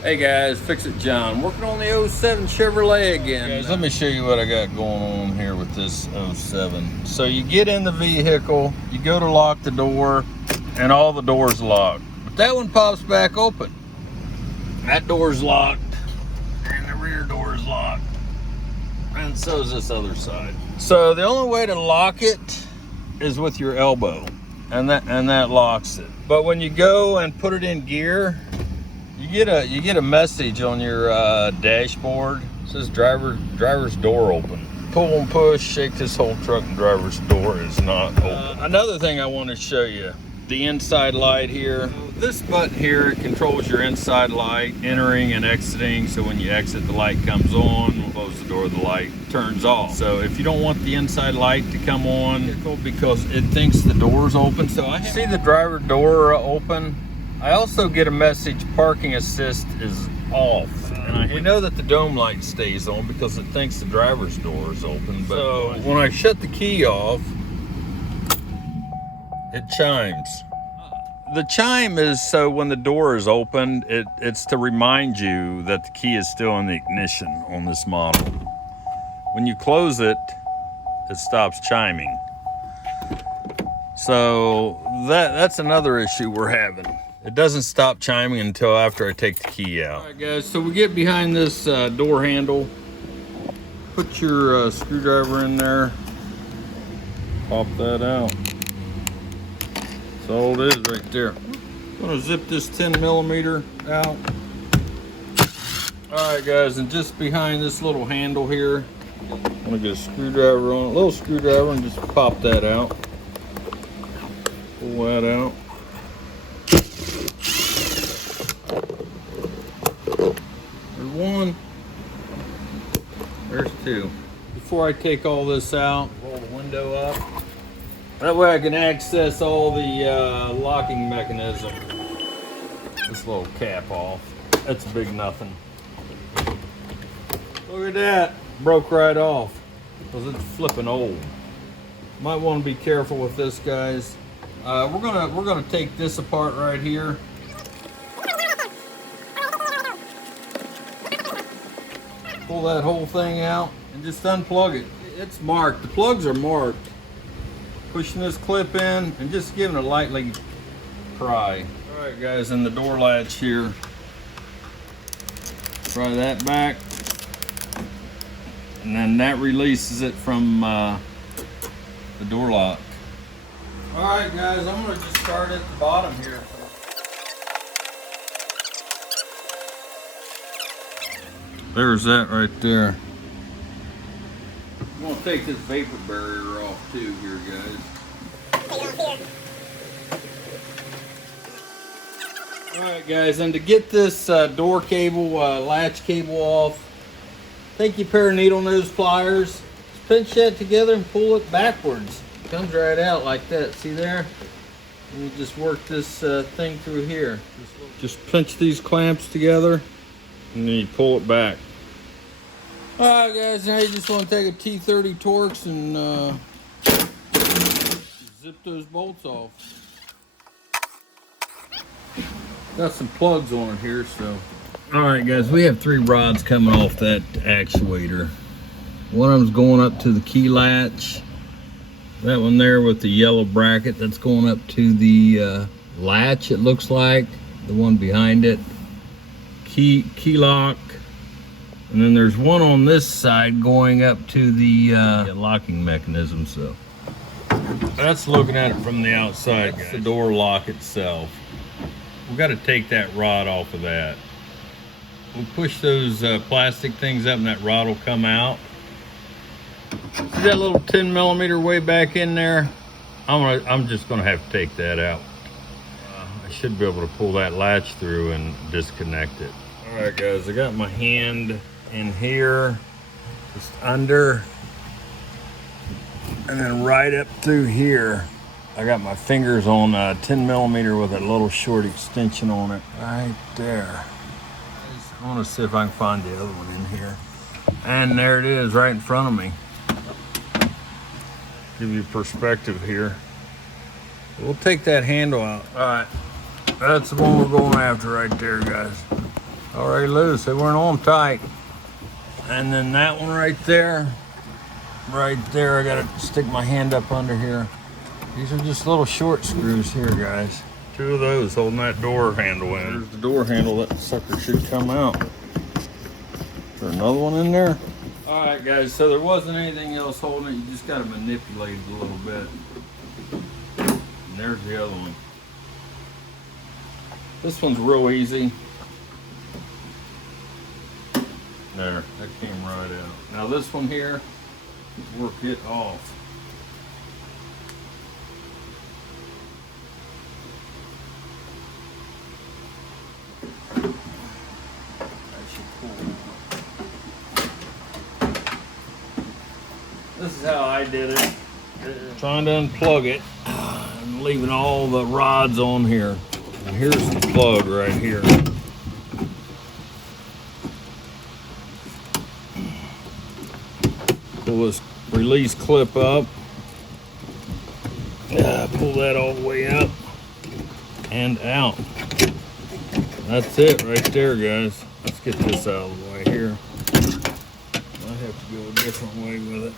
Hey guys, Fix It John, working on the 07 Chevrolet again. Guys, let me show you what I got going on here with this 07. So you get in the vehicle, you go to lock the door, and all the doors lock. But that one pops back open. That door's locked, and the rear door's locked. And so is this other side. So the only way to lock it is with your elbow, and that locks it. But when you go and put it in gear, you get a message on your dashboard. It says driver's door open. Pull and push, shake this whole truck, and driver's door is not open. Another thing I want to show you, the inside light here. This button here controls your inside light, entering and exiting. So when you exit, the light comes on. Close the door, the light turns off. So if you don't want the inside light to come on, because it thinks the door's open. So I see the driver door open. I also get a message parking assist is off. And we know that the dome light stays on because it thinks the driver's door is open. But so when I shut the key off, it chimes. The chime is so when the door is opened, it's to remind you that the key is still in the ignition on this model. When you close it, it stops chiming. So that's another issue we're having. It doesn't stop chiming until after I take the key out. All right, guys, so we get behind this door handle. Put your screwdriver in there. Pop that out. That's all it is right there. I'm gonna zip this 10mm out. All right, guys, and just behind this little handle here, I'm gonna get a screwdriver on it, a little screwdriver, and just pop that out. Pull that out. One, there's two. Before I take all this out, roll the window up. That way I can access all the locking mechanism. This little cap off. That's a big nothing. Look at that, broke right off because it's flipping old. Might want to be careful with this, guys. We're gonna take this apart right here. Pull that whole thing out and just unplug it. It's marked. The plugs are marked. Pushing this clip in and just giving it a lightly pry. All right, guys, and the door latch here. Pry that back, and then that releases it from the door lock. All right, guys, I'm gonna just start at the bottom here. There's that right there. I'm gonna take this vapor barrier off too here, guys. Alright, guys, and to get this door cable, latch cable off, take your pair of needle nose pliers, just pinch that together and pull it backwards. It comes right out like that, see there? And you just work this thing through here. Just pinch these clamps together and then you pull it back. Alright, guys, now you just want to take a T30 Torx and zip those bolts off. Got some plugs on it here, so. Alright, guys, we have 3 rods coming off that actuator. One of them's going up to the key latch. That one there with the yellow bracket, that's going up to the latch, it looks like. The one behind it. Key lock. And then there's one on this side going up to the locking mechanism. So that's looking at it from the outside, guys. The door lock itself. We've got to take that rod off of that. We'll push those plastic things up and that rod will come out. See that little 10mm way back in there? I'm just gonna have to take that out. I should be able to pull that latch through and disconnect it. All right, guys, I got my hand in here, just under, and then right up through here. I got my fingers on 10mm with a little short extension on it, right there. I want to see if I can find the other one in here. And there it is, right in front of me. Give you perspective here. We'll take that handle out. All right, that's the one we're going after right there, guys. already loose. They weren't on tight. And then that one right there, I gotta stick my hand up under here. These are just little short screws here, guys. 2 of those holding that door handle in. There's the door handle. That sucker should come out. Is there another one in there? All right, guys, so there wasn't anything else holding it. You just gotta manipulate it a little bit. And there's the other one. This one's real easy. There, that came right out. Now this one here, work it off. This is how I did it. Trying to unplug it. I'm leaving all the rods on here. And here's the plug right here. Pull this release clip up. Pull that all the way up and out. That's it right there, guys. Let's get this out of the way here. I have to go a different way with it.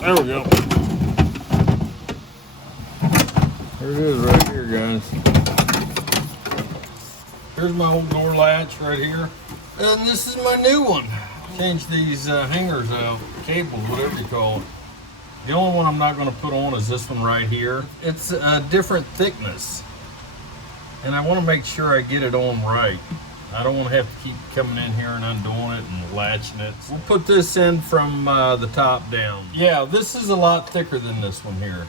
There we go. There it is right here, guys. Here's my old door latch right here. And this is my new one. Change these hangers out, cables, whatever you call it. The only one I'm not going to put on is this one right here. It's a different thickness. And I want to make sure I get it on right. I don't want to have to keep coming in here and undoing it and latching it. We'll put this in from the top down. Yeah, this is a lot thicker than this one here.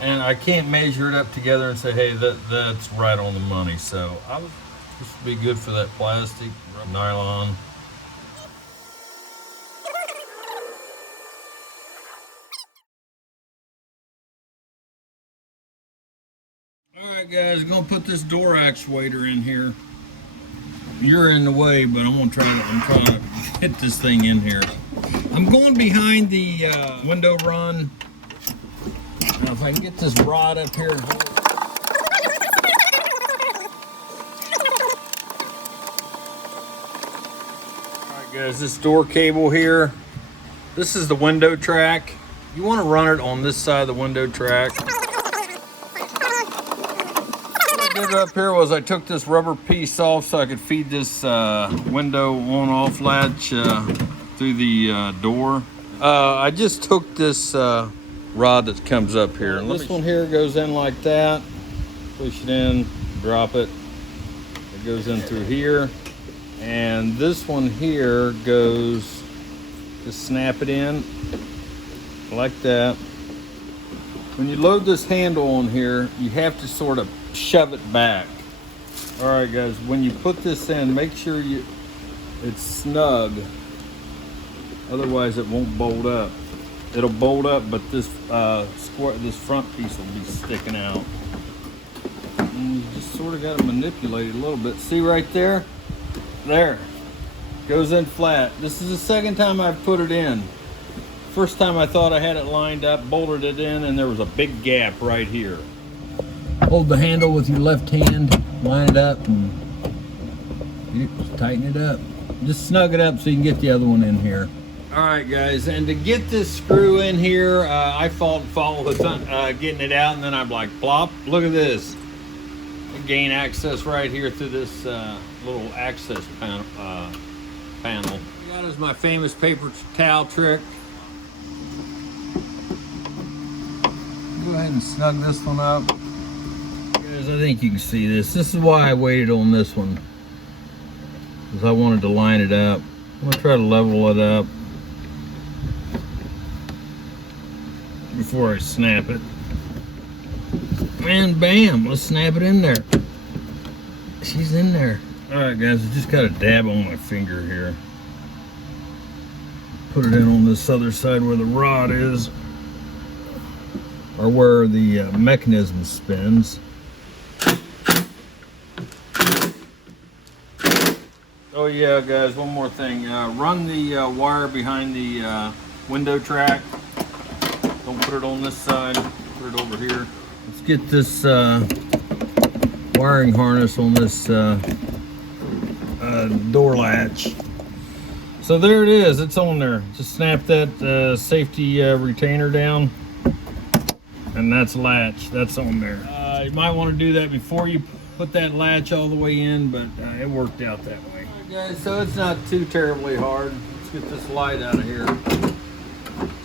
And I can't measure it up together and say, hey, that's right on the money. So this would be good for that plastic, nylon. Alright guys, I'm gonna put this door actuator in here. You're in the way, but I'm trying to get this thing in here. I'm going behind the window run. Now if I can get this rod up here. Alright guys, this door cable here. This is the window track. You want to run it on this side of the window track. What I did up here was I took this rubber piece off so I could feed this window on-off latch through the door. I just took this rod that comes up here. And this one here goes in like that. Push it in, drop it. It goes in through here. And this one here goes, just snap it in like that. When you load this handle on here, you have to sort of shove it back. All right guys, when you put this in, make sure it's snug. Otherwise it won't bolt up. It'll bolt up, but this this front piece will be sticking out. And you just sort of got to manipulate it a little bit. See right there? There. Goes in flat. This is the second time I've put it in. First time I thought I had it lined up, bolted it in, and there was a big gap right here. Hold the handle with your left hand, line it up, and just tighten it up. Just snug it up so you can get the other one in here. All right, guys, and to get this screw in here, I follow with getting it out, and then I'm like, plop, look at this. I gain access right here through this little access panel. That is my famous paper towel trick. Go ahead and snug this one up. Guys, I think you can see this. This is why I waited on this one, because I wanted to line it up. I'm gonna try to level it up before I snap it. And bam, let's snap it in there. She's in there. All right, guys, I just got a dab on my finger here. Put it in on this other side where the rod is, or where the mechanism spins. Oh yeah, guys, one more thing. Run the wire behind the window track. Don't put it on this side, put it over here. Let's get this wiring harness on this door latch. So there it is, it's on there. Just snap that safety retainer down, and that's latch, that's on there. You might want to do that before you put that latch all the way in, but it worked out that way. All right, guys, so it's not too terribly hard. Let's get this light out of here.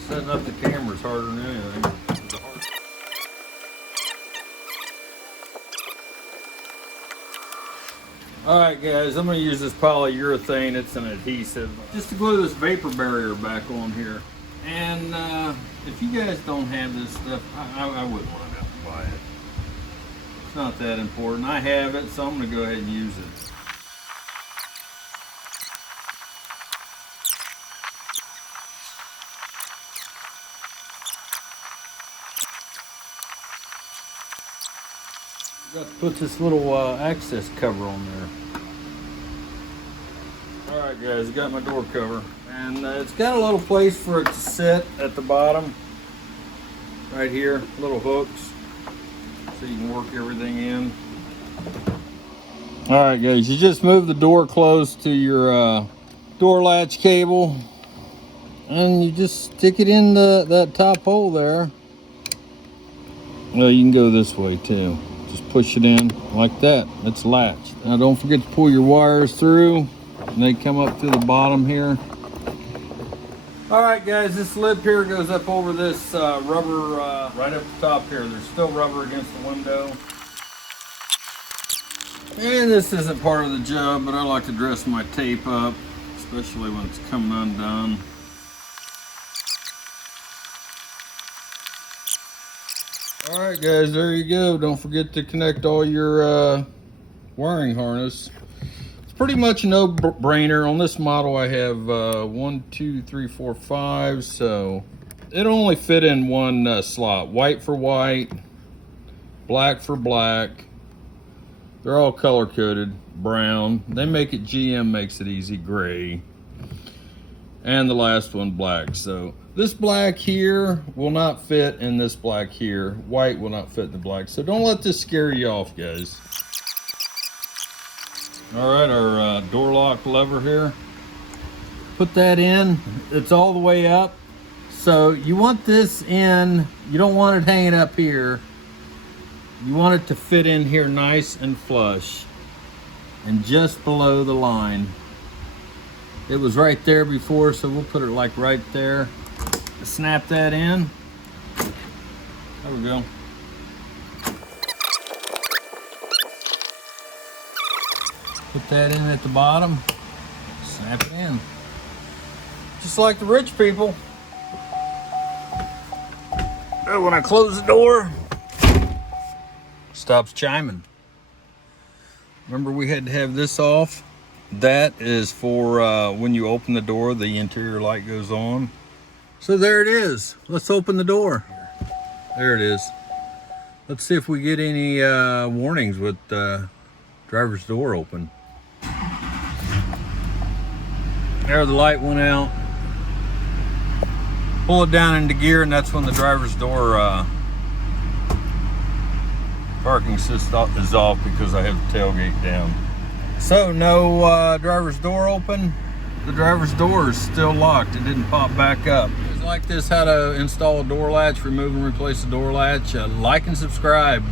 Setting up the camera's harder than anything. Alright guys, I'm going to use this polyurethane, it's an adhesive, just to glue this vapor barrier back on here. And if you guys don't have this stuff, I wouldn't run out and buy it. It's not that important. I have it, so I'm going to go ahead and use it. Got to put this little access cover on there. Alright guys, I got my door cover, and it's got a little place for it to sit at the bottom right here, little hooks so you can work everything in. Alright guys, you just move the door close to your door latch cable, and you just stick it in that top hole there. Well, you can go this way too. Just push it in like that. It's latched. Now don't forget to pull your wires through, and they come up to the bottom here. All right guys, this lip here goes up over this rubber right up the top here. There's still rubber against the window. And this isn't part of the job, but I like to dress my tape up, especially when it's coming undone. All right guys, there you go. Don't forget to connect all your wiring harness. It's pretty much a no-brainer. On this model I have 1, 2, 3, 4, 5, so it'll only fit in one slot. White for white, black for black. They're all color-coded, brown. They make it, GM makes it easy, gray. And the last one black. So this black here will not fit in this black here. White will not fit in the black. So don't let this scare you off, guys. All right, our door lock lever here. Put that in. It's all the way up. So you want this in. You don't want it hanging up here. You want it to fit in here nice and flush and just below the line. It was right there before, so we'll put it like right there. Snap that in. There we go. Put that in at the bottom. Snap it in. Just like the rich people. Oh, when I close the door, stops chiming. Remember we had to have this off? That is for when you open the door, the interior light goes on. So there it is. Let's open the door. There it is. Let's see if we get any warnings with driver's door open. There, the light went out. Pull it down into gear, and that's when the driver's door parking assist is off because I have the tailgate down. So no driver's door open. The driver's door is still locked. It didn't pop back up. If you guys like this, how to install a door latch, remove and replace a door latch, like and subscribe.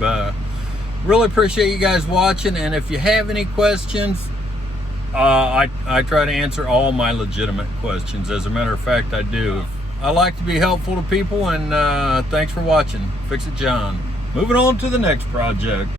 Really appreciate you guys watching, and if you have any questions, I try to answer all my legitimate questions. As a matter of fact, I do. I like to be helpful to people, and thanks for watching. Fix It John. Moving on to the next project.